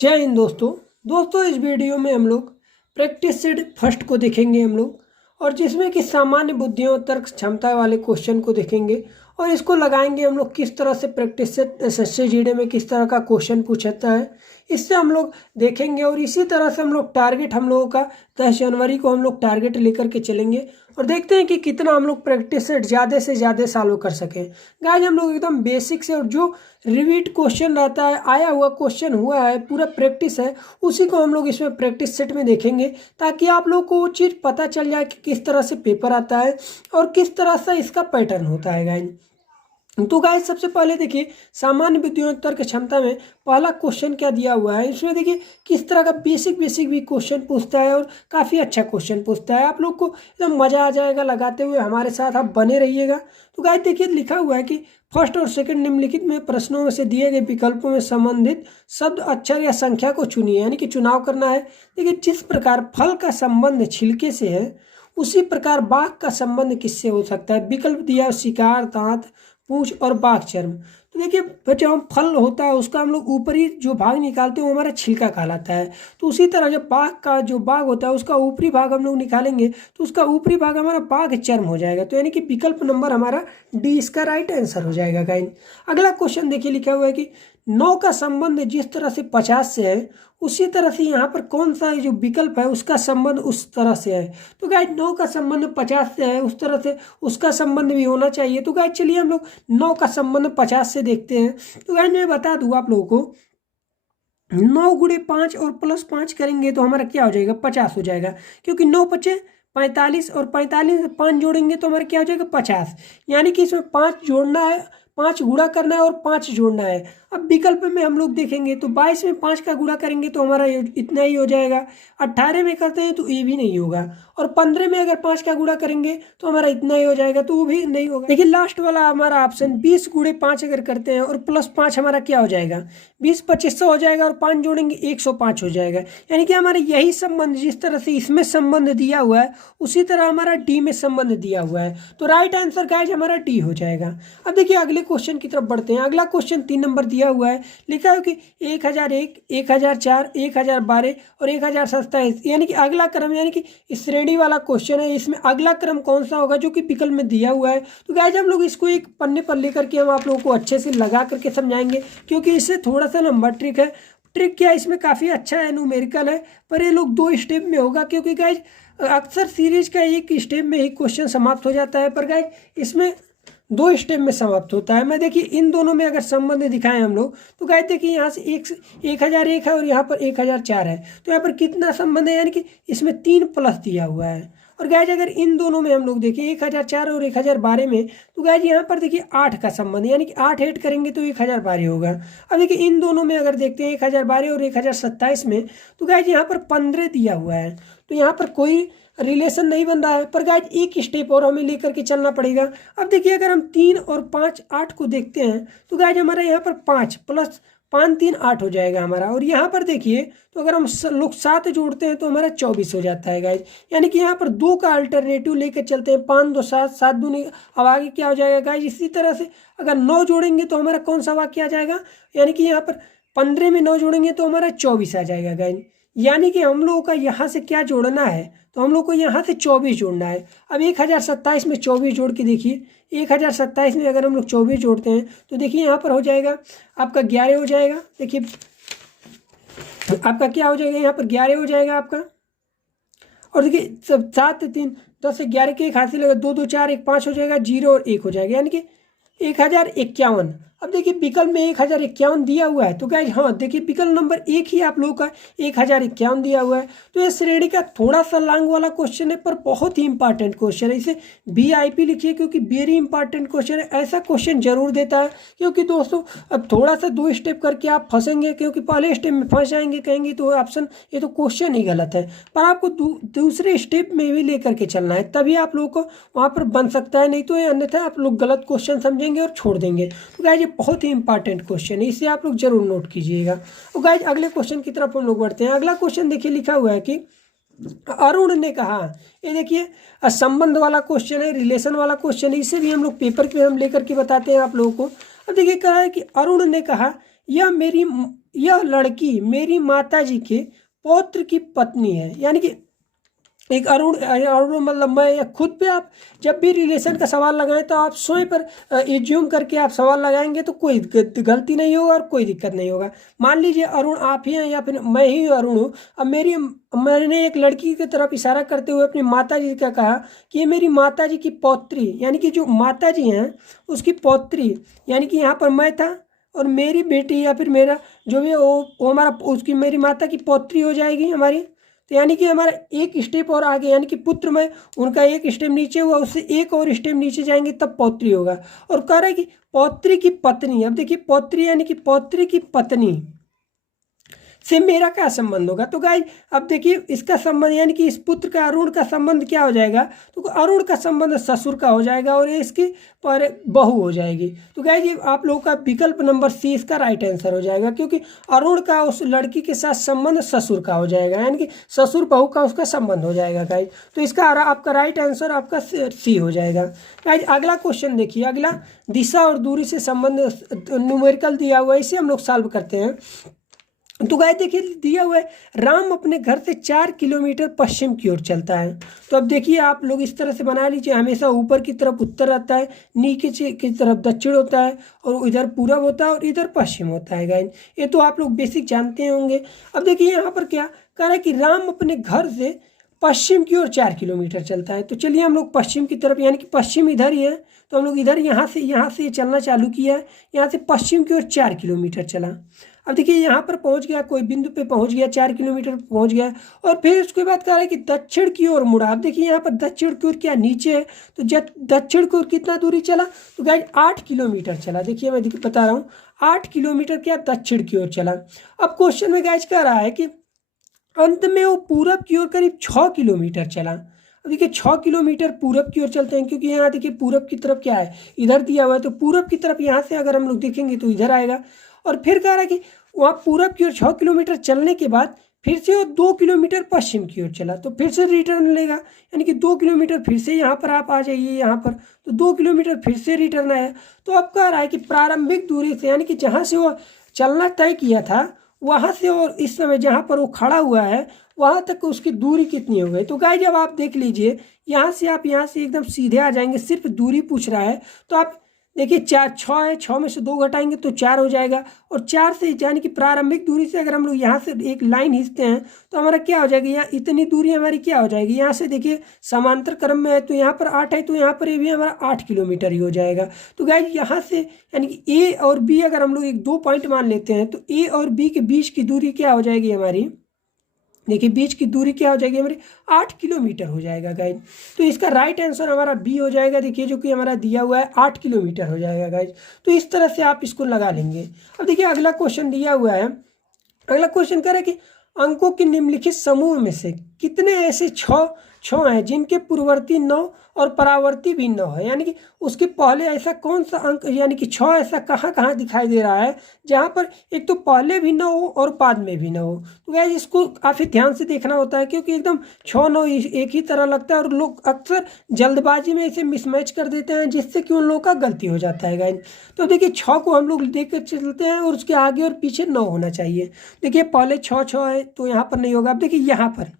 जय हिंद दोस्तों इस वीडियो में हम लोग प्रैक्टिस सेट फर्स्ट को देखेंगे हम लोग और जिसमें कि सामान्य बुद्धियों तर्क क्षमता वाले क्वेश्चन को देखेंगे और इसको लगाएंगे हम लोग किस तरह से प्रैक्टिस सेट एसएससी जीडी में किस तरह का क्वेश्चन पूछता है इससे हम लोग देखेंगे। और इसी तरह से हम लोग टारगेट हम लोगों का 10 जनवरी को हम लोग टारगेट लेकर के चलेंगे और देखते हैं कि कितना हम लोग प्रैक्टिस सेट ज़्यादा से ज़्यादा सॉल्व कर सकें। गाइस हम लोग एकदम बेसिक से और जो रिपीट क्वेश्चन रहता है आया हुआ क्वेश्चन हुआ है पूरा प्रैक्टिस है उसी को हम लोग इसमें प्रैक्टिस सेट में देखेंगे ताकि आप लोग को वो चीज़ पता चल जाए कि किस तरह से पेपर आता है और किस तरह से इसका पैटर्न होता है। गाइस तो गाइस सबसे पहले देखिए सामान्य बुद्धियों तर्क क्षमता में पहला क्वेश्चन क्या दिया हुआ है। इसमें देखिए किस तरह का बेसिक भी क्वेश्चन पूछता है और काफ़ी अच्छा क्वेश्चन पूछता है। आप लोग को एकदम मज़ा आ जाएगा लगाते हुए, हमारे साथ आप बने रहिएगा। तो गाइस देखिए लिखा हुआ है कि फर्स्ट और सेकंड निम्नलिखित में प्रश्नों में से दिए गए विकल्पों में संबंधित शब्द अक्षर या संख्या को चुनिए, यानी कि चुनाव करना है। देखिए जिस प्रकार फल का संबंध छिलके से है उसी प्रकार बाघ का संबंध किससे हो सकता है। विकल्प दिया शिकार, दांत, पूंछ और बाघ चर्म। तो देखिए जब हम फल होता है उसका हम लोग ऊपरी जो भाग निकालते हैं वो हमारा छिलका कहलाता है। तो उसी तरह जब बाघ का जो भाग होता है उसका ऊपरी भाग हम लोग निकालेंगे तो उसका ऊपरी भाग हमारा बाघ चर्म हो जाएगा। तो यानी कि विकल्प नंबर हमारा डी इसका राइट आंसर हो जाएगा। गाइस अगला क्वेश्चन देखिए लिखा हुआ है कि 9 का संबंध जिस तरह से 50 से है उसी तरह से यहाँ पर कौन सा जो विकल्प है उसका संबंध उस तरह से है। तो गाइस 9 का संबंध 50 से है उस तरह से उसका संबंध भी होना चाहिए। तो गाइस चलिए हम लोग 9 का संबंध 50 से देखते हैं। तो गाइस मैं बता दूँ आप लोगों को 9 गुणे 5 और प्लस 5 करेंगे तो हमारा क्या हो जाएगा 50 हो जाएगा, क्योंकि 9 पचे 45 और 45 से 5 जोड़ेंगे तो हमारा क्या हो जाएगा 50। यानी कि इसमें 5 जोड़ना है, 5 गुणा करना है और 5 जोड़ना है। अब विकल्प में हम लोग देखेंगे तो 22 में 5 का गुणा करेंगे तो हमारा इतना ही हो जाएगा। 18 में करते हैं तो ये भी नहीं होगा और 15 में अगर 5 का गुणा करेंगे तो हमारा इतना ही हो जाएगा, तो वो भी नहीं होगा। देखिए लास्ट वाला हमारा ऑप्शन 20 गुणे 5 अगर करते हैं और प्लस 5 हमारा क्या हो जाएगा 20 2500 हो जाएगा और 5 जोड़ेंगे 105 हो जाएगा। यानी कि हमारे यही संबंध जिस तरह से इसमें संबंध दिया हुआ है उसी तरह हमारा डी में संबंध दिया हुआ है। तो राइट आंसर गाइस हमारा डी हो जाएगा। अब देखिए अगले क्वेश्चन की तरफ बढ़ते हैं। अगला क्वेश्चन 3 नंबर दिया हुआ है, लिखा है कि 1001, 1004, 1012 और 1027, यानी कि अगला क्रम, यानी कि इस श्रेणी वाला क्वेश्चन है। इसमें अगला क्रम कौन सा होगा जो कि विकल्प में दिया हुआ है। तो गाइस हम लोग इसको एक पन्ने पर लेकर के हम आप लोगों को अच्छे से लगा करके समझाएंगे, क्योंकि इससे थोड़ा सा लंबा ट्रिक है। ट्रिक क्या है इसमें काफ़ी अच्छा है, न्यूमेरिकल है, पर ये लोग 2 स्टेप में होगा, क्योंकि गाइस अक्सर सीरीज का एक स्टेप में ही क्वेश्चन समाप्त हो जाता है, पर गाइस इसमें 2 स्टेप में समाप्त होता है। मैं देखिए इन दोनों में अगर संबंध दिखाएं हम लोग तो गाइस देखिए यहाँ से 1001 है और यहाँ पर 1004 है, तो यहाँ पर कितना संबंध है, यानी कि इसमें 3 प्लस दिया हुआ है। और गाइस अगर इन दोनों में हम लोग देखें 1004 और 1012 में, तो गाइस यहाँ पर देखिए 8 का संबंध, यानी कि 8 ऐड करेंगे तो 1012 होगा। अब देखिए इन दोनों में अगर देखते हैं 1012 और 1027 में, तो गाइस यहाँ पर 15 दिया हुआ है, तो यहाँ पर कोई रिलेशन नहीं बन रहा है। पर गाइस एक स्टेप और हमें लेकर के चलना पड़ेगा। अब देखिए अगर हम 3 और 5 8 को देखते हैं तो गाइस हमारा यहाँ पर 5 प्लस 5 3 8 हो जाएगा हमारा। और यहाँ पर देखिए तो अगर हम लोग 7 जोड़ते हैं तो हमारा 24 हो जाता है गाइस। यानी कि यहाँ पर 2 का अल्टरनेटिव लेकर चलते हैं, 5 2 7 7 दूनी, अब आगे क्या हो जाएगा गाइस। इसी तरह से अगर 9 जोड़ेंगे तो हमारा कौन सा वाक्य आ जाएगा, यानी कि यहाँ पर 15 में 9 जोड़ेंगे तो हमारा 24 आ जाएगा गाइस। यानी कि हम लोगों का यहाँ से क्या जोड़ना है, तो हम लोग को यहाँ से 24 जोड़ना है। अब 1027 में 24 जोड़ के देखिए, 1027 में अगर हम लोग 24 जोड़ते हैं तो देखिए यहाँ पर हो जाएगा आपका 11 हो जाएगा। देखिए आपका क्या हो जाएगा, यहाँ पर 11 हो जाएगा आपका। और देखिए सब 7 3 10 से 11 के एक हाथ से लगा, 2 2 4 1 5 हो जाएगा, 0 और 1 हो जाएगा, यानी कि 1051। अब देखिए विकल्प में 1051 दिया हुआ है, तो गाइस हाँ देखिए विकल्प नंबर 1 ही आप लोगों का 1051 दिया हुआ है। तो ये श्रेणी का थोड़ा सा लॉन्ग वाला क्वेश्चन है, पर बहुत ही इंपॉर्टेंट क्वेश्चन है। इसे VIP लिखिए, क्योंकि वेरी इंपॉर्टेंट क्वेश्चन है। ऐसा क्वेश्चन जरूर देता है, क्योंकि दोस्तों अब थोड़ा सा 2 स्टेप करके आप फंसेंगे, क्योंकि पहले स्टेप में फंस जाएंगे, कहेंगे तो ऑप्शन ये तो क्वेश्चन ही गलत है। पर आपको दूसरे स्टेप में भी लेकर के चलना है, तभी आप लोगों को वहाँ पर बन सकता है, नहीं तो अन्यथा आप लोग गलत क्वेश्चन समझेंगे और छोड़ देंगे। तो गाइस बहुत ही इंपॉर्टेंट क्वेश्चन है, इसे आप लोग जरूर नोट कीजिएगा। तो गाइस अगले क्वेश्चन की तरफ हम लोग बढ़ते हैं। अगला क्वेश्चन देखिए लिखा हुआ है कि अरुण ने कहा, ये देखिए संबंध वाला क्वेश्चन है, रिलेशन वाला क्वेश्चन है, इसे भी हम लोग पेपर पे हम लेकर के बताते हैं आप लोगों को। अब देखिए कहा है कि अरुण ने कहा यह लड़की मेरी माताजी के पौत्र की पत्नी है। यानी कि एक अरुण मतलब मैं, या खुद पे आप जब भी रिलेशन का सवाल लगाएं तो आप स्वयं पर एज्यूम करके आप सवाल लगाएंगे तो कोई गलती नहीं होगा और कोई दिक्कत नहीं होगा। मान लीजिए अरुण आप ही हैं या फिर मैं ही अरुण हूँ। अब मैंने एक लड़की की तरफ इशारा करते हुए अपनी माताजी का कहा कि ये मेरी माताजी की पौत्री, यानी कि जो माताजी हैं उसकी पौत्री, यानी कि यहाँ पर मैं था और मेरी बेटी या फिर मेरा जो भी वो हमारा उसकी मेरी माता की पौत्री हो जाएगी हमारी। तो यानी कि हमारा एक स्टेप और आगे, यानी कि पुत्र में उनका एक स्टेप नीचे हुआ, उससे एक और स्टेप नीचे जाएंगे तब पौत्री होगा। और कह रहा है कि पौत्री की पत्नी। अब देखिए पौत्री यानी कि पौत्री की पत्नी से मेरा क्या संबंध होगा। तो गाइज अब देखिए इसका संबंध, यानी कि इस पुत्र का अरुण का संबंध क्या हो जाएगा, तो अरुण का संबंध ससुर का हो जाएगा और ये इसकी पर बहू हो जाएगी। तो गाइज ये आप लोगों का विकल्प नंबर सी इसका राइट आंसर हो जाएगा, क्योंकि अरुण का उस लड़की के साथ संबंध ससुर का हो जाएगा, यानी कि ससुर बहू का उसका संबंध हो जाएगा गाइज। तो इसका आपका राइट आंसर आपका सी हो जाएगा। गाइज अगला क्वेश्चन देखिए, अगला दिशा और दूरी से संबंध न्यूमेरिकल दिया हुआ है, इसे हम लोग सॉल्व करते हैं। तो गाइस देखिए दिया हुआ है, राम अपने घर से 4 किलोमीटर पश्चिम की ओर चलता है। तो अब देखिए आप लोग इस तरह से बना लीजिए, हमेशा ऊपर की तरफ उत्तर आता है, नीचे की तरफ दक्षिण होता है, और इधर पूरब होता है और इधर पश्चिम होता है गाइस। ये तो आप लोग बेसिक जानते होंगे। अब देखिए यहाँ पर क्या कह रहा है कि राम अपने घर से पश्चिम की ओर 4 किलोमीटर चलता है। तो चलिए हम लोग पश्चिम की तरफ, यानी कि पश्चिम इधर ही है, तो हम लोग इधर यहाँ से चलना चालू किया है, यहाँ से पश्चिम की ओर 4 किलोमीटर चला। अब देखिए यहाँ पर पहुँच गया, कोई बिंदु पे पहुँच गया, 4 किलोमीटर पहुँच गया, और फिर उसके बाद कह रहा है कि दक्षिण की ओर मुड़ा। अब देखिए यहाँ पर दक्षिण की ओर क्या नीचे है, तो दक्षिण की ओर कितना दूरी चला, तो गाइस 8 किलोमीटर चला। देखिए मैं बता रहा हूँ 8 किलोमीटर क्या दक्षिण की ओर चला। अब क्वेश्चन में गाइस कह रहा है कि अंत में वो पूरब की ओर करीब 6 किलोमीटर चला। अब देखिए 6 किलोमीटर पूरब की ओर चलते हैं, क्योंकि यहाँ देखिए पूरब की तरफ क्या है, इधर दिया हुआ है, तो पूरब की तरफ यहाँ से अगर हम लोग देखेंगे तो इधर आएगा। और फिर कह रहा है कि वहाँ पूरब की ओर 6 किलोमीटर चलने के बाद फिर से वो 2 किलोमीटर पश्चिम की ओर चला, तो फिर से रिटर्न लेगा, यानी कि 2 किलोमीटर फिर से यहाँ पर आप आ जाइए यहाँ पर, तो 2 किलोमीटर फिर से रिटर्न आया। तो अब कह रहा है कि प्रारंभिक दूरी से, यानी कि जहाँ से वो चलना तय किया था वहाँ से और इस समय जहाँ पर वो खड़ा हुआ है वहाँ तक उसकी दूरी कितनी हो गई। तो गाइस जब आप देख लीजिए यहाँ से आप यहाँ से एकदम सीधे आ जाएंगे, सिर्फ दूरी पूछ रहा है, तो आप देखिए 4 6 है, 6 में से 2 घटाएंगे तो 4 हो जाएगा, और 4 से यानी कि प्रारंभिक दूरी से अगर हम लोग यहाँ से एक लाइन खींचते हैं तो हमारा क्या हो जाएगा, यहाँ इतनी दूरी हमारी क्या हो जाएगी, यहाँ से देखिए समांतर क्रम में है तो यहाँ पर 8 है, तो यहाँ पर ये भी हमारा 8 किलोमीटर ही हो जाएगा। तो गाइस यहाँ से यानी कि ए और बी अगर हम लोग एक 2 पॉइंट मान लेते हैं तो ए और बी के बीच की दूरी क्या हो जाएगी हमारी, देखिए बीच की दूरी क्या हो जाएगी हमारी 8 किलोमीटर हो जाएगा गाइज। तो इसका राइट आंसर हमारा बी हो जाएगा, देखिए जो कि हमारा दिया हुआ है 8 किलोमीटर हो जाएगा गाइज। तो इस तरह से आप इसको लगा लेंगे। अब देखिए अगला क्वेश्चन दिया हुआ है, अगला क्वेश्चन कह रहा है कि अंकों के निम्नलिखित समूह में से कितने ऐसे छः हैं जिनके पूर्ववर्ती 9 और परावर्ती भी 9 है, यानी कि उसके पहले ऐसा कौन सा अंक, यानी कि 6 ऐसा कहाँ दिखाई दे रहा है जहाँ पर एक तो पहले भी 9 हो और बाद में भी 9 हो। तो गाइस इसको काफ़ी ध्यान से देखना होता है, क्योंकि एकदम 6 9 एक ही तरह लगता है और लोग अक्सर जल्दबाजी में इसे मिसमैच कर देते हैं, जिससे कि उन लोगों का गलती हो जाता है गाइस। तो देखिए 6 को हम लोग देख कर चलते हैं और उसके आगे और पीछे 9 होना चाहिए। देखिए पहले 6 है तो यहाँ पर नहीं होगा। अब देखिए यहाँ पर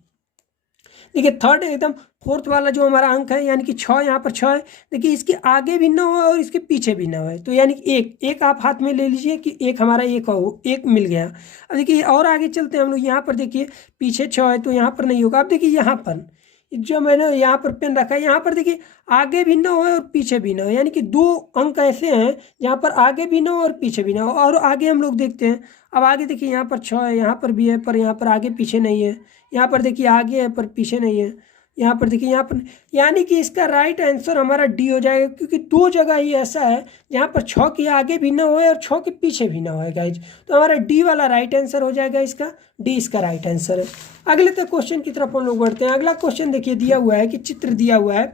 देखिए थर्ड एकदम फोर्थ वाला जो हमारा अंक है, यानी कि 6 यहाँ पर 6 है, देखिए इसके आगे भी 9 है और इसके पीछे भी 9 है, तो यानी कि एक आप हाथ में ले लीजिए कि एक हमारा एक मिल गया। अब देखिए और आगे चलते हैं हम लोग, यहाँ पर देखिए पीछे 6 है तो यहाँ पर नहीं होगा। अब देखिए यहाँ पर जो मैंने यहाँ पर पेन रखा है, यहाँ पर देखिए आगे भी 9 है और पीछे भी 9 है, यानी कि 2 अंक ऐसे हैं जहाँ पर आगे भी 9 और पीछे भी 9। और आगे हम लोग देखते हैं, अब आगे देखिए यहाँ पर 6 है, यहाँ पर भी है पर यहाँ पर आगे पीछे नहीं है, यहाँ पर देखिए आगे है पर पीछे नहीं है, यहाँ पर देखिए यहाँ पर, यानी कि इसका राइट आंसर हमारा डी हो जाएगा, क्योंकि 2 जगह ही ऐसा है जहाँ पर 6 के आगे भी 9 है और 6 के पीछे भी 9 है गाइज। तो हमारा डी वाला राइट आंसर हो जाएगा, इसका डी इसका राइट आंसर है। अगले तक क्वेश्चन की तरफ हम लोग बढ़ते हैं। अगला क्वेश्चन देखिए दिया हुआ है कि चित्र दिया हुआ है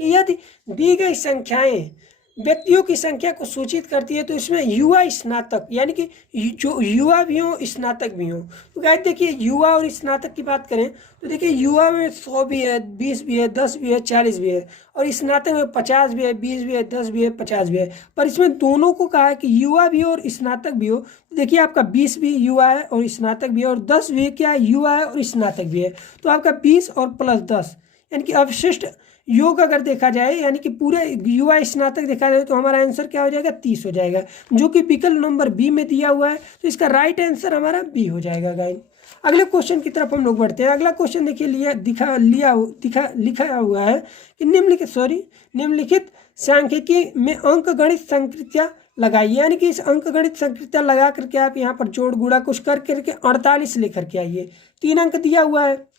कि यदि दी गई संख्याएं व्यक्तियों की संख्या को सूचित करती है, तो इसमें युवा स्नातक यानी कि जो युवा भी हों स्नातक भी हों। तो गाइस देखिए युवा और स्नातक की बात करें तो देखिए युवा में 100 भी है, 20 भी है, 10 भी है, 40 भी है, और स्नातक में 50 भी है, 20 भी है, 10 भी है, 50 भी है। पर इसमें दोनों को कहा है कि युवा भी हो और स्नातक भी हो। तो देखिए आपका 20 भी युवा है और स्नातक भी है, और 10 भी क्या है, युवा है और स्नातक भी है। तो आपका 20 और प्लस 10 यानी कि अवशिष्ट योग अगर देखा जाए यानी कि पूरे युवा स्नातक देखा जाए तो हमारा आंसर क्या हो जाएगा, 30 हो जाएगा, जो कि विकल्प नंबर बी में दिया हुआ है। तो इसका राइट आंसर हमारा बी हो जाएगा गाइस। अगले क्वेश्चन की तरफ हम लोग बढ़ते हैं। अगला क्वेश्चन देखिए लिखा हुआ है कि निम्नलिखित सांख्यिकी में अंकगणित संकृतियां लगाइए, यानी कि इस अंकगणित संकृतियां लगा करके आप यहाँ पर जोड़ गुणा कुछ करके 48 लेकर के आइए। 3 अंक दिया हुआ है।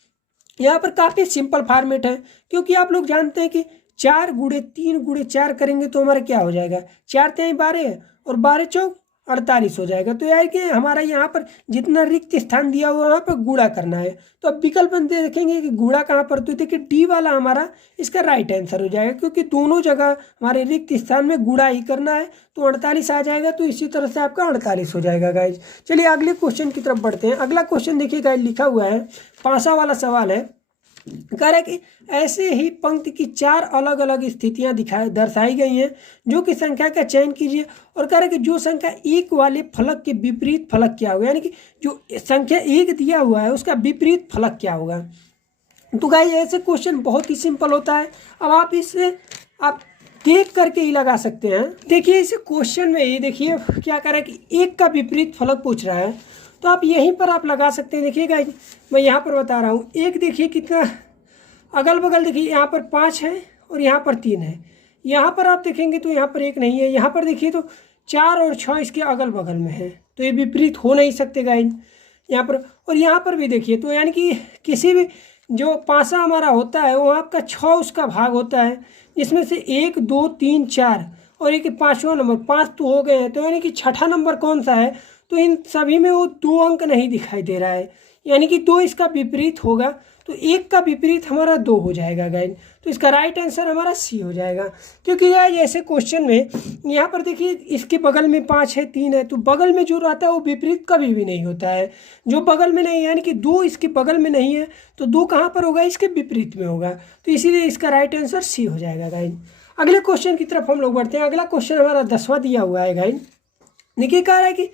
यहाँ पर काफ़ी सिंपल फॉर्मेट है, क्योंकि आप लोग जानते हैं कि 4 गुणे 3 गुणे 4 करेंगे तो हमारा क्या हो जाएगा, 4 3 12 और 12 चौक 48 हो जाएगा। तो यार कि हमारा यहाँ पर जितना रिक्त स्थान दिया हुआ वहाँ पर गुणा करना है। तो अब विकल्प में देखेंगे कि गुणा कहाँ पर, तो देखिए डी वाला हमारा इसका राइट आंसर हो जाएगा, क्योंकि दोनों जगह हमारे रिक्त स्थान में गुणा ही करना है। तो 48 आ जाएगा। तो इसी तरह से आपका 48 हो जाएगा गाइज। चलिए अगले क्वेश्चन की तरफ बढ़ते हैं। अगला क्वेश्चन देखिए गाइज लिखा हुआ है, पासा वाला सवाल है। कह रहा है कि ऐसे ही पंक्ति की 4 अलग अलग स्थितियां दर्शाई गई हैं, जो कि संख्या का चयन कीजिए। और कह रहा है कि जो संख्या 1 वाले फलक के विपरीत फलक क्या होगा, यानी कि जो संख्या 1 दिया हुआ है उसका विपरीत फलक क्या होगा। तो गाइस ऐसे क्वेश्चन बहुत ही सिंपल होता है। अब आप इसे आप देख करके ही लगा सकते हैं। देखिए इस क्वेश्चन में ही देखिए क्या कर रहा है कि 1 का विपरीत फलक पूछ रहा है, तो आप यहीं पर आप लगा सकते हैं। देखिए गाइस मैं यहाँ पर बता रहा हूँ, 1 देखिए कितना अगल बगल, देखिए यहाँ पर 5 है और यहाँ पर 3 है। यहाँ पर आप देखेंगे तो यहाँ पर 1 नहीं है। यहाँ पर देखिए तो 4 और 6 इसके अगल बगल में है, तो ये विपरीत हो नहीं सकते गाइस यहाँ पर। और यहाँ पर भी देखिए, तो यानी कि किसी भी जो पासा हमारा होता है वो आपका 6 उसका भाग होता है, जिसमें से 1 2 3 4 और एक 5वां नंबर 5 तो हो गए हैं। तो यानी कि छठा नंबर कौन सा है, तो इन सभी में वो 2 अंक नहीं दिखाई दे रहा है, यानी कि 2 इसका विपरीत होगा। तो 1 का विपरीत हमारा 2 हो जाएगा गाइस। तो इसका राइट आंसर हमारा सी हो जाएगा। क्योंकि यार ऐसे क्वेश्चन में यहाँ पर देखिए इसके बगल में 5 है 3 है, तो बगल में जो रहता है वो विपरीत कभी भी नहीं होता है। जो बगल में नहीं है यानी कि 2 इसके बगल में नहीं है, तो 2 कहाँ पर होगा, इसके विपरीत में होगा। तो इसीलिए इसका राइट आंसर सी हो जाएगा गाइस। अगले क्वेश्चन की तरफ हम लोग बढ़ते हैं। अगला क्वेश्चन हमारा 10वां दिया हुआ है गाइस। देखिए कह रहा है कि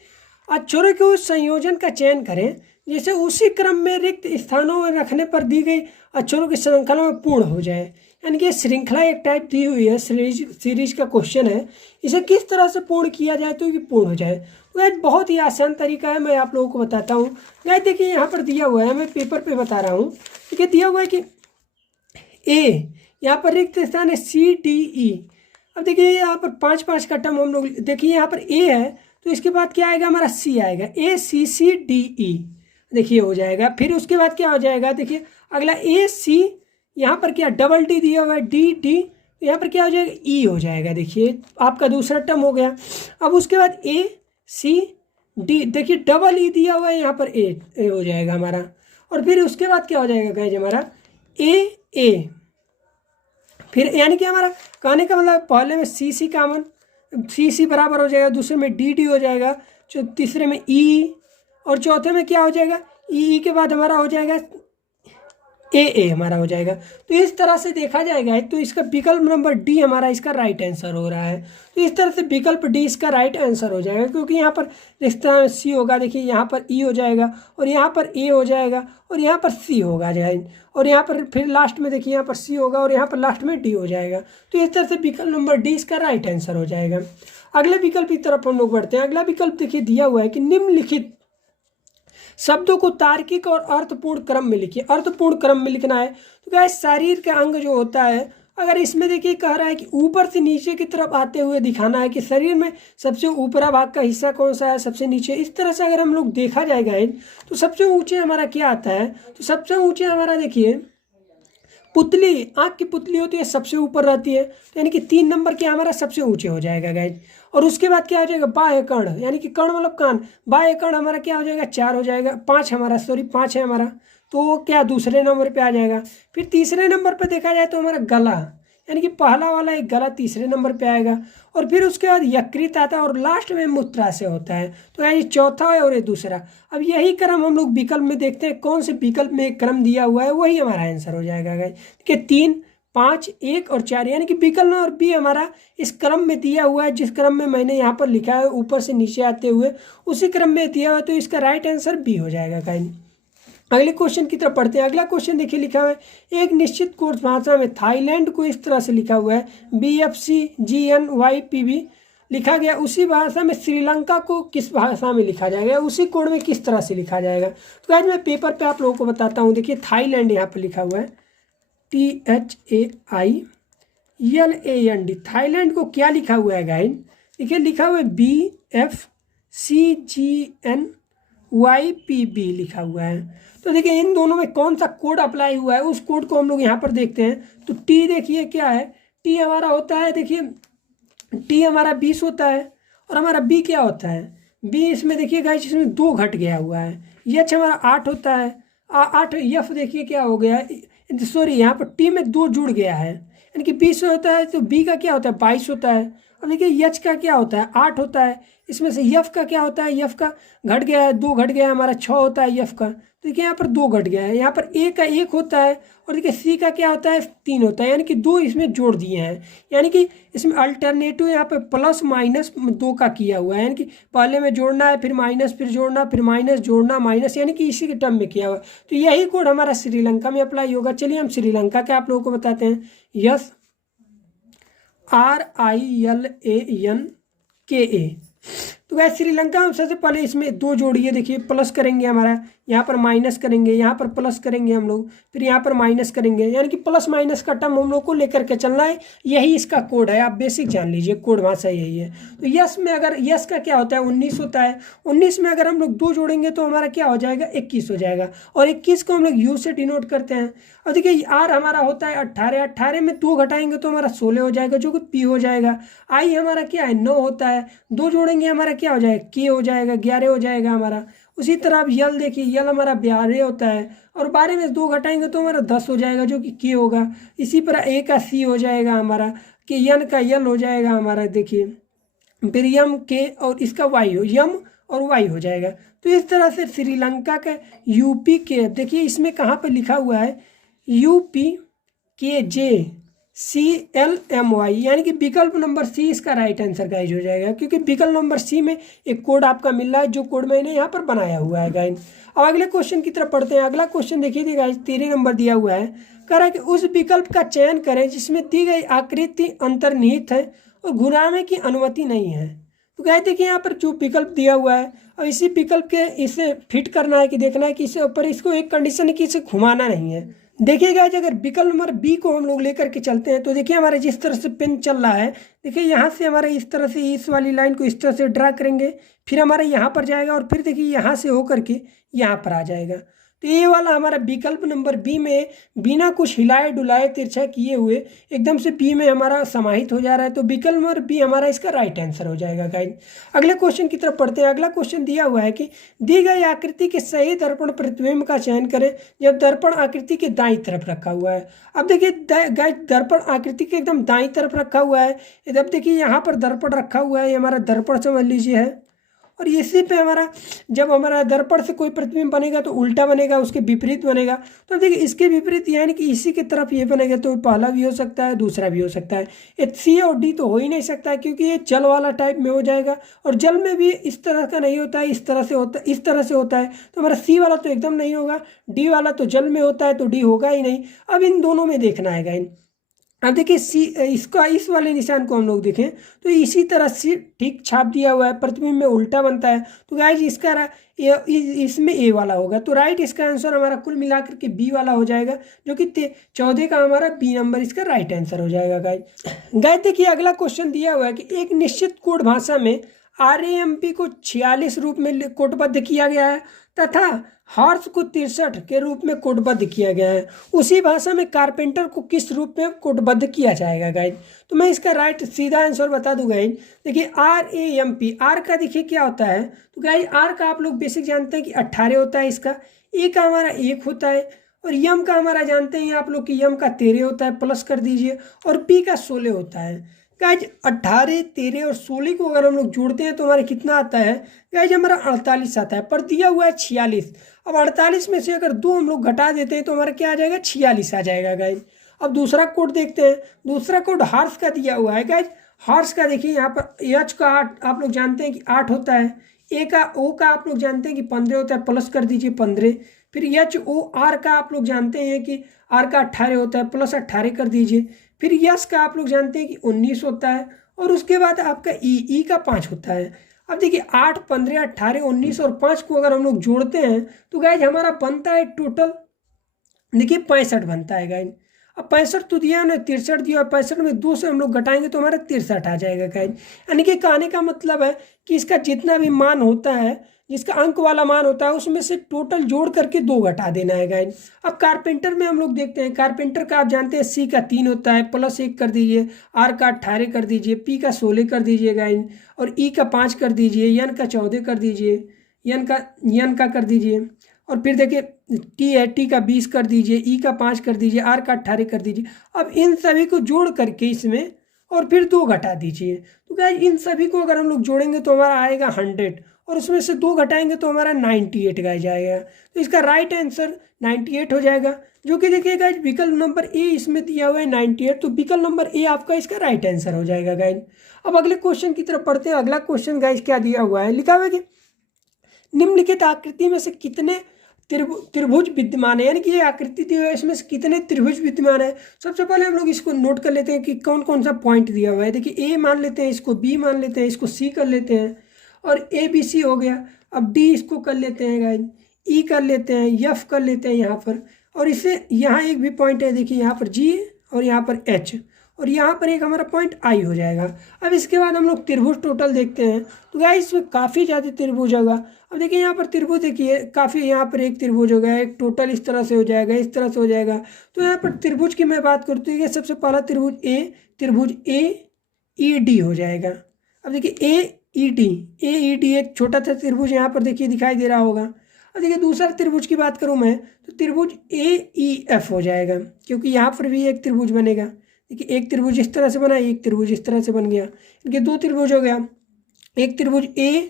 अक्षरों के उस संयोजन का चयन करें जैसे उसी क्रम में रिक्त स्थानों में रखने पर दी गई अक्षरों की श्रृंखला में पूर्ण हो जाए। यानी कि श्रृंखला एक टाइप दी हुई है, सीरीज का क्वेश्चन है। इसे किस तरह से पूर्ण किया जाए तो ये पूर्ण हो जाए। तो एक बहुत ही आसान तरीका है, मैं आप लोगों को बताता हूँ। गाइस देखिए यहाँ पर दिया हुआ है, मैं पेपर पे बता रहा हूँ। ठीक है, दिया हुआ है कि ए, यहाँ पर रिक्त स्थान है CDE। अब देखिए यहाँ पर 5 5 का टर्म हम लोग, देखिए यहाँ पर ए है तो इसके बाद क्या आएगा, हमारा सी आएगा, ACCDE। देखिए हो जाएगा। फिर उसके बाद क्या हो जाएगा, देखिए अगला AC, यहाँ पर क्या डबल डी दिया हुआ है, DD, यहाँ पर क्या हो जाएगा, E हो जाएगा। देखिए आपका दूसरा टर्म हो गया। अब उसके बाद ACD, देखिए डबल E दिया हुआ है, यहाँ पर A हो जाएगा हमारा। और फिर उसके बाद क्या हो जाएगा गाइस, हमारा AA। फिर यानी कि हमारा कहने का मतलब पहले में CC कॉमन, CC बराबर हो जाएगा, दूसरे में DD हो जाएगा, तीसरे में E, और चौथे में क्या हो जाएगा, E के बाद हमारा हो जाएगा AA हमारा हो जाएगा। तो इस तरह से देखा जाएगा। तो इसका विकल्प नंबर डी हमारा इसका राइट आंसर हो रहा है। तो इस तरह से विकल्प डी इसका राइट आंसर हो जाएगा, क्योंकि यहाँ पर रिश्ता सी होगा, देखिए यहाँ पर E हो जाएगा और यहाँ पर A हो जाएगा और यहाँ पर C होगा जाए, और यहाँ पर फिर लास्ट में देखिए यहाँ पर C होगा और यहाँ पर लास्ट में D हो जाएगा। तो इस तरह से विकल्प नंबर डी इसका राइट आंसर हो जाएगा। अगले विकल्प की तरफ हम लोग बढ़ते हैं। अगला विकल्प देखिए दिया हुआ है कि निम्नलिखित शब्दों को तार्किक और अर्थपूर्ण क्रम में लिखिए। अर्थपूर्ण क्रम में लिखना है। तो क्या शरीर का अंग जो होता है, अगर इसमें देखिए कह रहा है कि ऊपर से नीचे की तरफ आते हुए दिखाना है कि शरीर में सबसे ऊपरा भाग का हिस्सा कौन सा है, सबसे नीचे। इस तरह से अगर हम लोग देखा जाएगा तो सबसे ऊंचे हमारा क्या आता है, तो सबसे ऊंचे हमारा देखिए पुतली, आँख की पुतली होती है सबसे ऊपर रहती है, तो यानी कि 3 नंबर क्या हमारा सबसे ऊंचे हो जाएगा गाइज। और उसके बाद क्या हो जाएगा, बाह्य कर्ण, यानी कि कर्ण मतलब कान, बाह्य कर्ण हमारा क्या हो जाएगा, 4 हो जाएगा, 5 हमारा, सॉरी 5 है हमारा, तो क्या दूसरे नंबर पे आ जाएगा। फिर तीसरे नंबर पे देखा जाए तो हमारा गला, यानी कि पहला वाला एक गलत तीसरे नंबर पे आएगा। और फिर उसके बाद यकृत आता है और लास्ट में मूत्राशय होता है। तो यानी चौथा है और ये दूसरा। अब यही क्रम हम लोग विकल्प में देखते हैं, कौन से विकल्प में एक क्रम दिया हुआ है वही हमारा आंसर हो जाएगा गाइस। देखिए 3, 5, 1 और 4, यानी कि विकल्प और बी हमारा इस क्रम में दिया हुआ है, जिस क्रम में मैंने यहाँ पर लिखा है ऊपर से नीचे आते हुए उसी क्रम में दिया हुआ है। तो इसका राइट आंसर बी हो जाएगा गाइस। अगले क्वेश्चन की तरफ पढ़ते हैं। अगला क्वेश्चन देखिए लिखा हुआ है एक निश्चित कोर्स भाषा में थाईलैंड को इस तरह से लिखा हुआ है BFCGNYPB लिखा गया, उसी भाषा में श्रीलंका को किस भाषा में लिखा जाएगा, उसी कोड में किस तरह से लिखा जाएगा। तो गाइस मैं पेपर पे आप लोगों को बताता हूँ। देखिए थाईलैंड यहाँ पर लिखा हुआ है THAILAND। थाईलैंड को क्या लिखा हुआ है गाइस, देखिए लिखा हुआ है BFCGNYPB लिखा हुआ है। तो देखिए इन दोनों में कौन सा कोड अप्लाई हुआ है उस कोड को हम लोग यहाँ पर देखते हैं। तो टी देखिए क्या है, टी हमारा होता है, देखिए टी हमारा 20 होता है और हमारा बी क्या होता है, बी इसमें देखिए गाइस इसमें 2 घट गया हुआ है। एच हमारा 8 होता है, 8। एफ देखिए क्या हो गया है, सॉरी यहाँ पर टी में 2 जुड़ गया है यानी कि 20 होता है। तो बी का क्या होता है 22 होता है। अब देखिए एच का क्या होता है 8 होता है। इसमें से एफ का क्या होता है, एफ का घट गया है 2 घट गया है हमारा 6 होता है एफ का। तो देखिए यहाँ पर 2 घट गया है। यहाँ पर ए का 1 होता है और देखिए सी का क्या होता है 3 होता है, यानी कि 2 इसमें जोड़ दिए हैं। यानी कि इसमें अल्टरनेटिव यहाँ पे प्लस माइनस 2 का किया हुआ है, यानी कि पहले में जोड़ना है फिर माइनस फिर जोड़ना फिर माइनस जोड़ना माइनस, यानी कि इसी के टर्म में किया हुआ है। तो यही कोड हमारा श्रीलंका में अप्लाई होगा। चलिए हम श्रीलंका के आप लोगों को बताते हैं। Yes RILANKA। तो वैसे श्रीलंका में सबसे पहले इसमें 2 जोड़िए, देखिए प्लस करेंगे हमारा, यहाँ पर माइनस करेंगे, यहाँ पर प्लस करेंगे हम लोग, फिर यहाँ पर माइनस करेंगे, यानी कि प्लस माइनस का टर्म हम लोग को लेकर के चलना है। यही इसका कोड है, आप बेसिक जान लीजिए, कोड भाषा यही है। तो यस में अगर यस का क्या होता है 19 होता है, 19 में अगर हम लोग 2 जोड़ेंगे तो हमारा क्या हो जाएगा 21 हो जाएगा, और 21 को हम लोग यू से डिनोट करते हैं। और देखिए आर हमारा होता है 18, 18 में 2 घटाएंगे तो हमारा 16 हो जाएगा जो कि पी हो जाएगा। आई हमारा क्या है 9 होता है, 2 जोड़ेंगे हमारा क्या हो जाएगा के हो जाएगा, 11 हो जाएगा हमारा। उसी तरह अब यल देखिए, यल हमारा 12 होता है और 12 में 2 घटाएंगे तो हमारा 10 हो जाएगा जो कि के होगा। इसी तरह ए का सी हो जाएगा हमारा, कि यन का यल हो जाएगा हमारा, देखिए फिर यम के और इसका वाई हो, यम और वाई हो जाएगा। तो इस तरह से श्रीलंका का यूपी के, देखिए इसमें कहाँ पर लिखा हुआ है UPKJCLMY, यानी कि विकल्प नंबर सी इसका राइट आंसर गाइज हो जाएगा, क्योंकि विकल्प नंबर सी में एक कोड आपका मिल रहा है जो कोड मैंने यहाँ पर बनाया हुआ है गाइज। अब अगले क्वेश्चन की तरफ पढ़ते हैं। अगला क्वेश्चन देखिए गाइज 13 नंबर दिया हुआ है, कह रहा है कि उस विकल्प का चयन करें जिसमें दी गई आकृति अंतर्निहित है और घुराने की अनुमति नहीं है। तो गाइज देखिए यहाँ पर जो विकल्प दिया हुआ है और इसी विकल्प के इसे फिट करना है कि देखना है कि इससे ऊपर इसको एक कंडीशन है कि इसे घुमाना नहीं है। देखिए गाइज अगर विकल्प नंबर बी को हम लोग लेकर के चलते हैं तो देखिए हमारा जिस तरह से पेन चल रहा है, देखिए यहाँ से हमारा इस तरह से इस वाली लाइन को इस तरह से ड्रा करेंगे, फिर हमारा यहाँ पर जाएगा और फिर देखिए यहाँ से होकर के यहाँ पर आ जाएगा। तो ये वाला हमारा विकल्प नंबर बी में बिना कुछ हिलाए डुलाए तिरछा किए हुए एकदम से बी में हमारा समाहित हो जा रहा है। तो विकल्प नंबर बी हमारा इसका राइट आंसर हो जाएगा गाइस। अगले क्वेश्चन की तरफ पढ़ते हैं। अगला क्वेश्चन दिया हुआ है कि दी गई आकृति के सही दर्पण प्रतिबिंब का चयन करें जब दर्पण आकृति के दाईं तरफ रखा हुआ है। अब देखिए गाइस दर्पण आकृति के एकदम दाईं तरफ रखा हुआ है। अब देखिए यहाँ पर दर्पण रखा हुआ है, ये हमारा दर्पण समझ लीजिए है, और इसी पे हमारा जब हमारा दर्पण से कोई प्रतिबिंब बनेगा तो उल्टा बनेगा, उसके विपरीत बनेगा। तो देखिए इसके विपरीत यानी कि इसी की तरफ ये बनेगा, तो पहला भी हो सकता है दूसरा भी हो सकता है। ये सी और डी तो हो ही नहीं सकता है क्योंकि ये जल वाला टाइप में हो जाएगा, और जल में भी इस तरह का नहीं होता है, इस तरह से होता है, इस तरह से होता है। तो हमारा सी वाला तो एकदम नहीं होगा, डी वाला तो जल में होता है तो डी होगा ही नहीं। अब इन दोनों में देखना है गाइस। अब देखिए सी इसका इस वाले निशान को हम लोग देखें तो इसी तरह से ठीक छाप दिया हुआ है, प्रतिबिंब में उल्टा बनता है। तो गाइज इसका इसमें ए वाला होगा, तो राइट इसका आंसर हमारा कुल मिलाकर के बी वाला हो जाएगा, जो कि 14 का हमारा बी नंबर इसका राइट आंसर हो जाएगा गाइज। देखिए अगला क्वेश्चन दिया हुआ है कि एक निश्चित कोड भाषा में RAMP को 46 रूप में कोडबद्ध किया गया है तथा हॉर्स को 63 के रूप में कोडबद्ध किया गया है। उसी भाषा में कारपेंटर को किस रूप में कोडबद्ध किया जाएगा गाइज। तो मैं इसका राइट सीधा आंसर बता दूं गाइज। देखिए RAMP, आर का देखिए क्या होता है। तो गाइज आर का आप लोग बेसिक जानते हैं कि 18 होता है इसका, ए का हमारा 1 होता है, और यम का हमारा जानते हैं आप लोग कि यम का 13 होता है, प्लस कर दीजिए, और पी का 16 होता है। गाइज 18, 13 और 16 को अगर हम लोग जोड़ते हैं तो हमारा कितना आता है गाइज, हमारा 48 आता है, पर दिया हुआ है 46। अब 48 में से अगर 2 हम लोग घटा देते हैं तो हमारा क्या आ जाएगा, 46 आ जाएगा गाइज। अब दूसरा कोड देखते हैं। दूसरा कोड हॉर्स का दिया हुआ है गाइज। हॉर्स का देखिए यहाँ पर एच का 8 आप लोग जानते हैं कि 8 होता है, ए का ओ का आप लोग जानते हैं कि 15 होता है, प्लस कर दीजिए 15। फिर एच ओ आर का आप लोग जानते हैं कि आर का 18 होता है, प्लस 18 कर दीजिए। फिर यस का आप लोग जानते हैं कि 19 होता है, और उसके बाद आपका ई का 5 होता है। अब देखिए 8, 15, 18, 19 और 5 को अगर हम लोग जोड़ते हैं तो गाइज हमारा बनता है टोटल, देखिए 65 बनता है गाइज। अब 65 तो दिया ना, 63 दिया, 65 में 2 से हम लोग घटाएंगे तो हमारा 63 आ जाएगा गाइज। यानी कि कहने का मतलब है कि इसका जितना भी मान होता है, जिसका अंक वाला मान होता है, उसमें से टोटल जोड़ करके 2 घटा देना है गाइज। अब कारपेंटर में हम लोग देखते हैं। कारपेंटर का आप जानते हैं सी का 3 होता है, प्लस 1 कर दीजिए, आर का 18 कर दीजिए, पी का 16 कर दीजिए गाइज, और ई का 5 कर दीजिए, यन का 14 कर दीजिए, यन का कर दीजिए, और फिर देखिए टी है, टी का 20 कर दीजिए, ई का 5 कर दीजिए, आर का 18 कर दीजिए। अब इन सभी को जोड़ करके इसमें और फिर 2 घटा दीजिए। तो गाइज इन सभी को अगर हम लोग जोड़ेंगे तो हमारा आएगा 100, और उसमें से 2 घटाएंगे तो हमारा 98 गाइज आएगा। तो इसका राइट आंसर 98 हो जाएगा, जो कि देखिए गाइज विकल्प नंबर ए इसमें दिया हुआ है 98, तो विकल्प नंबर ए आपका इसका राइट आंसर हो जाएगा गाइज। अब अगले क्वेश्चन की तरफ पढ़ते हैं। अगला क्वेश्चन गाइज क्या दिया हुआ है, लिखा हुआ है कि निम्नलिखित आकृति में से कितने त्रिभुज विद्यमान है, यानी कि ये आकृति दी हुई है, इसमें से कितने त्रिभुज विद्यमान है। सबसे पहले हम लोग इसको नोट कर लेते हैं कि कौन कौन सा पॉइंट दिया हुआ है। देखिए ए मान लेते हैं, इसको बी मान लेते हैं, इसको सी कर लेते हैं, और ए बी सी हो गया। अब डी इसको कर लेते हैं गाइज, ई कर लेते हैं, एफ कर लेते हैं यहाँ पर, और इससे यहाँ एक भी पॉइंट है, देखिए यहाँ पर जी और यहाँ पर एच, और यहाँ पर एक हमारा पॉइंट आई हो जाएगा। अब इसके बाद हम लोग त्रिभुज टोटल देखते हैं, तो गाइस इसमें काफ़ी ज़्यादा त्रिभुज होगा। अब देखिए यहाँ पर त्रिभुज देखिए काफ़ी, यहाँ पर एक त्रिभुज होगा, एक टोटल इस तरह से हो जाएगा, इस तरह से हो जाएगा। तो यहाँ पर त्रिभुज की मैं बात करती हूँ, सबसे पहला त्रिभुज ए ई डी हो जाएगा। अब देखिए ए ई डी एक छोटा सा त्रिभुज यहाँ पर देखिए दिखाई दे रहा होगा। अब देखिए दूसरा त्रिभुज की बात करूँ मैं, तो त्रिभुज ए ई एफ हो जाएगा, क्योंकि यहाँ पर भी एक त्रिभुज बनेगा। देखिए एक त्रिभुज इस तरह से बना, एक त्रिभुज इस तरह से बन गया, इनके 2 त्रिभुज हो गया। एक त्रिभुज ए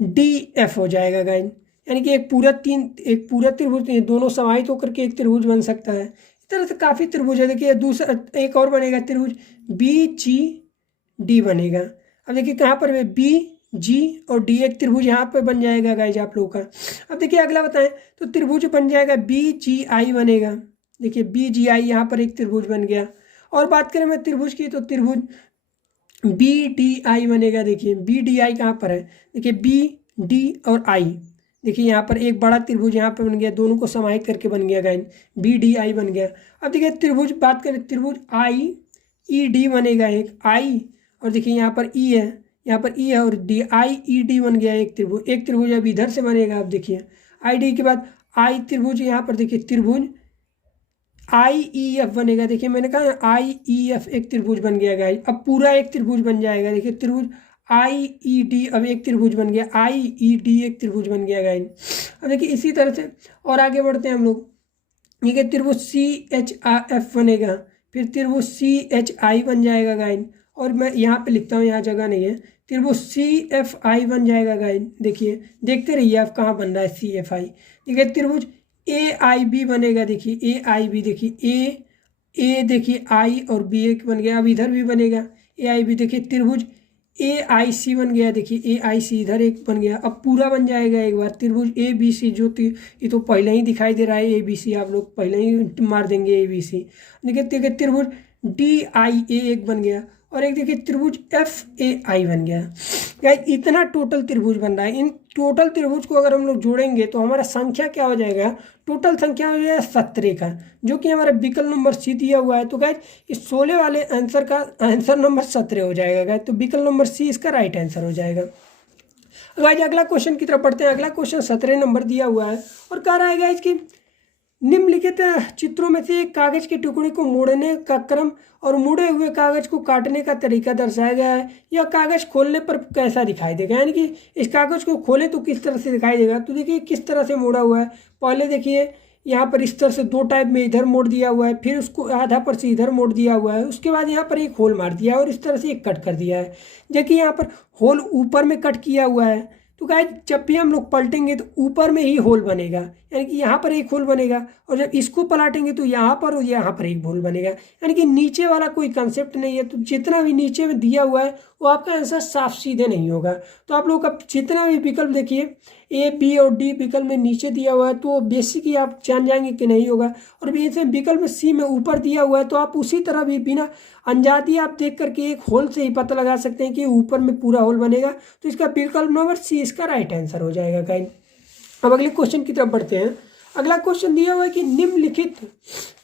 डी एफ हो जाएगा गाइज, यानी कि एक पूरा त्रिभुज, दोनों समाहित होकर के एक त्रिभुज बन सकता है। इस तरह से काफ़ी त्रिभुज है। देखिए दूसरा एक और बनेगा त्रिभुज बी जी डी बनेगा। अब देखिए कहाँ पर बी जी और डी एक त्रिभुज यहाँ पर बन जाएगा गाइज आप लोगों का। अब देखिए अगला बताएं, तो त्रिभुज बन जाएगा बी जी आई बनेगा। देखिए बी जी आई यहाँ पर एक त्रिभुज बन गया। और बात करें मैं त्रिभुज की, तो त्रिभुज बी डी आई बनेगा। देखिए बी डी आई कहाँ पर है, देखिए बी डी और आई, देखिए यहाँ पर एक बड़ा त्रिभुज यहाँ पर बन गया, दोनों को समाहित करके बन गया गाइज, बी डी आई बन गया। अब देखिए त्रिभुज बात करें, त्रिभुज आई ई डी बनेगा, एक आई, और देखिए यहाँ पर ई है, यहाँ पर ई है, और डी आई ई डी बन गया एक त्रिभुज अब इधर से बनेगा। अब देखिए आई डी के बाद आई त्रिभुज, यहाँ पर देखिए त्रिभुज आई ई एफ बनेगा। देखिए मैंने कहा आई ई एफ एक त्रिभुज बन गया गाइज, अब पूरा एक त्रिभुज बन जाएगा। देखिए त्रिभुज आई ई डी अब एक त्रिभुज बन गया, आई ई डी एक त्रिभुज बन गया गाइज। अब देखिए इसी तरह से और आगे बढ़ते हैं हम लोग। ठीक है, त्रिभुज सी एच एफ बनेगा, फिर त्रिभुज सी एच आई बन जाएगा गाइज, और मैं यहाँ पे लिखता हूँ, यहाँ जगह नहीं है, त्रिभुज सी एफ आई बन जाएगा गाइज। देखिए देखते रहिए आप कहाँ बन रहा है सी एफ आई। देखिए त्रिभुज ए आई बी बनेगा। देखिए ए आई बी, देखिए ए देखिए आई और बी एक बन गया, अब इधर भी बनेगा ए आई बी। देखिए त्रिभुज ए आई सी बन गया, देखिए ए आई सी इधर एक बन गया, अब पूरा बन जाएगा एक बार। त्रिभुज ए बी सी, जो ये तो पहले ही दिखाई दे रहा है ए बी सी, आप लोग पहले ही मार देंगे ए बी सी। देखिए त्रिभुज डी आई ए एक बन गया, और एक देखिए त्रिभुज एफ ए आई बन गया। गाइस इतना टोटल त्रिभुज बन रहा है। इन टोटल त्रिभुज को अगर हम लोग जोड़ेंगे तो हमारा संख्या क्या हो जाएगा, टोटल संख्या हो जाएगा 17 का, जो कि हमारा विकल्प नंबर सी दिया हुआ है। तो गाइस इस 16 वाले आंसर का आंसर नंबर 17 हो जाएगा गाइस, तो विकल्प नंबर सी इसका राइट आंसर हो जाएगा। गाइस अगला क्वेश्चन की तरफ पढ़ते हैं। अगला क्वेश्चन 17 नंबर दिया हुआ है और कह रहा है गाइस कि निम्नलिखित चित्रों में से एक कागज के टुकड़े को मोड़ने का क्रम और मुड़े हुए कागज को काटने का तरीका दर्शाया गया है। यह कागज खोलने पर कैसा दिखाई देगा, यानी कि इस कागज को खोलें तो किस तरह से दिखाई देगा। तो देखिए किस तरह से मोड़ा हुआ है। पहले देखिए यहाँ पर इस तरह से दो टाइप में इधर मोड़ दिया हुआ है, फिर उसको आधा पर से इधर मोड़ दिया हुआ है, उसके बाद यहाँ पर एक होल मार दिया है और इस तरह से एक कट कर दिया है। देखिए यहाँ पर होल ऊपर में कट किया हुआ है, तो गाइस जब भी हम लोग पलटेंगे तो ऊपर में ही होल बनेगा, यानी कि यहाँ पर एक होल बनेगा, और जब इसको पलटेंगे तो यहाँ पर और यहाँ पर एक होल बनेगा, यानी कि नीचे वाला कोई कंसेप्ट नहीं है। तो जितना भी नीचे में दिया हुआ है वो आपका आंसर साफ सीधे नहीं होगा। तो आप लोग अब जितना भी विकल्प देखिए ए बी और डी विकल्प में नीचे दिया हुआ है तो बेसिक ही आप जान जाएंगे कि नहीं होगा, और भी ऐसे विकल्प में सी में ऊपर दिया हुआ है तो आप उसी तरह भी बिना अंजादी आप देख करके एक होल से ही पता लगा सकते हैं कि ऊपर में पूरा होल बनेगा। तो इसका विकल्प नंबर सी इसका राइट आंसर हो जाएगा गाइस। अब अगले क्वेश्चन की तरफ बढ़ते हैं। अगला क्वेश्चन दिया हुआ है कि निम्नलिखित,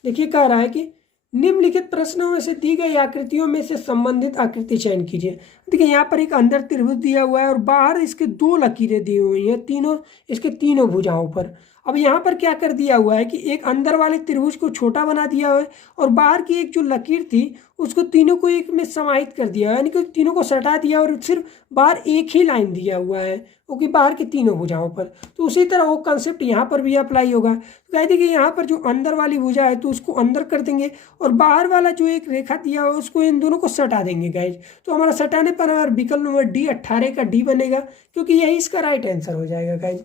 देखिए कह रहा है कि निम्नलिखित प्रश्नों में से दी गई आकृतियों में से संबंधित आकृति चयन कीजिए। देखिए यहाँ पर एक अंदर त्रिभुज दिया हुआ है और बाहर इसके दो लकीरें दी हुई हैं, तीनों इसके तीनों भुजाओं पर। अब यहाँ पर क्या कर दिया हुआ है कि एक अंदर वाले त्रिभुज को छोटा बना दिया हुआ है और बाहर की एक जो लकीर थी उसको तीनों को एक में समाहित कर दिया है, यानी कि तीनों को सटा दिया और सिर्फ बाहर एक ही लाइन दिया हुआ है क्योंकि बाहर की तीनों भुजाओं पर। तो उसी तरह वो कंसेप्ट यहाँ पर भी अप्लाई होगा। तो कह देखिए यहाँ पर जो अंदर वाली भुजा है तो उसको अंदर कर देंगे और बाहर वाला जो एक रेखा दिया हुआ है उसको इन दोनों को सटा देंगे गाइज। तो हमारा सटाने पर हमारा विकल्प नंबर डी 18 का डी बनेगा, क्योंकि यही इसका राइट आंसर हो जाएगा गाइज।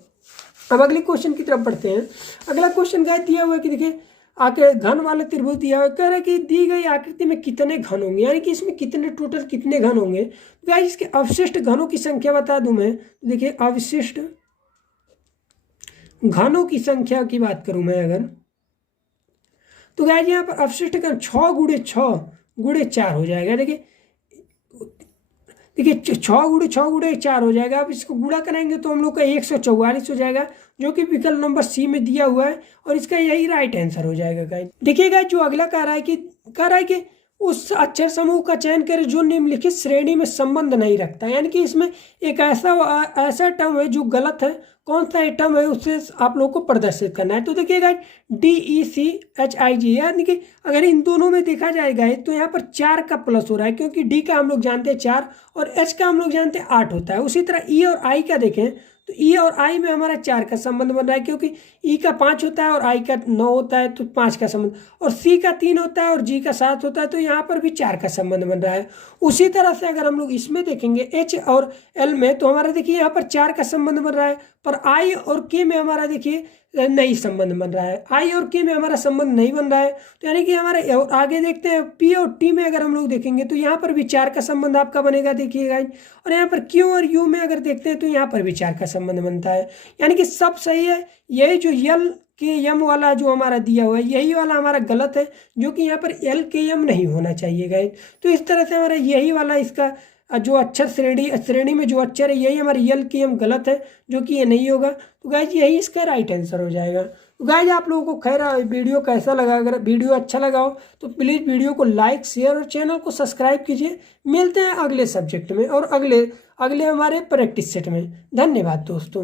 अब अगले क्वेश्चन की तरफ बढ़ते हैं। अगला क्वेश्चन गाइज दिया हुआ है कि देखिए आकर घन वाले त्रिभुज दिया हुआ है, कह रहा है कि दी गई आकृति में कितने घन होंगे, यानी कि इसमें कितने टोटल कितने घन होंगे। तो गाइज इसके अवशिष्ट घनों की संख्या बता दूं मैं, देखिए अवशिष्ट घनों की संख्या की बात करूं मैं अगर, तो गाइज यहाँ पर अवशिष्ट घन 6 × 6 × 4 हो जाएगा। देखिए 6 × 4 हो जाएगा। अब इसको गुणा कराएंगे तो हम लोग का 144 हो जाएगा, जो कि विकल्प नंबर सी में दिया हुआ है और इसका यही राइट आंसर हो जाएगा गाइस। देखिएगा जो अगला कह रहा है कि उस अक्षर समूह का चयन करें जो निम्नलिखित श्रेणी में संबंध नहीं रखता, यानी कि इसमें एक ऐसा टर्म है जो गलत है। कौन सा टर्म है उससे आप लोग को प्रदर्शित करना है। तो देखिएगा DECHIG, यानी कि अगर इन दोनों में देखा जाएगा तो यहाँ पर 4 का प्लस हो रहा है, क्योंकि डी का हम लोग जानते हैं 4 और एच का हम लोग जानते हैं 8 होता है। उसी तरह ई और आई का देखें तो ई और आई में हमारा 4 का संबंध बन रहा है, क्योंकि ई का 5 होता है और आई का 9 होता है तो 5 का संबंध, और सी का 3 होता है और जी का 7 होता है तो यहाँ पर भी 4 का संबंध बन रहा है। उसी तरह से अगर हम लोग इसमें देखेंगे एच और एल में तो हमारा देखिए यहाँ पर 4 का संबंध बन रहा है, पर आई और के में हमारा देखिए नहीं संबंध बन रहा है। आई और के में हमारा संबंध नहीं बन रहा है, तो यानी कि हमारे आगे देखते हैं पी और टी में अगर हम लोग देखेंगे तो यहाँ पर भी 4 का संबंध आपका बनेगा देखिएगा। और यहाँ पर क्यू और यू में अगर देखते हैं तो यहाँ पर भी 4 का संबंध बनता है, यानी कि सब सही है। यही जो यल के यम वाला जो हमारा दिया हुआ है यही वाला हमारा गलत है, जो कि यहाँ पर एल के यम नहीं होना चाहिए गाइस। तो इस तरह से हमारा यही वाला इसका जो अक्षर श्रेणी में जो अक्षर है यही हमारी यल के यम गलत है, जो कि ये नहीं होगा। तो गाइज यही इसका राइट आंसर हो जाएगा। तो गाइज आप लोगों को खैर वीडियो कैसा लगा, अगर वीडियो अच्छा लगा हो तो प्लीज़ वीडियो को लाइक शेयर और चैनल को सब्सक्राइब कीजिए। मिलते हैं अगले सब्जेक्ट में और अगले हमारे प्रैक्टिस सेट में। धन्यवाद दोस्तों।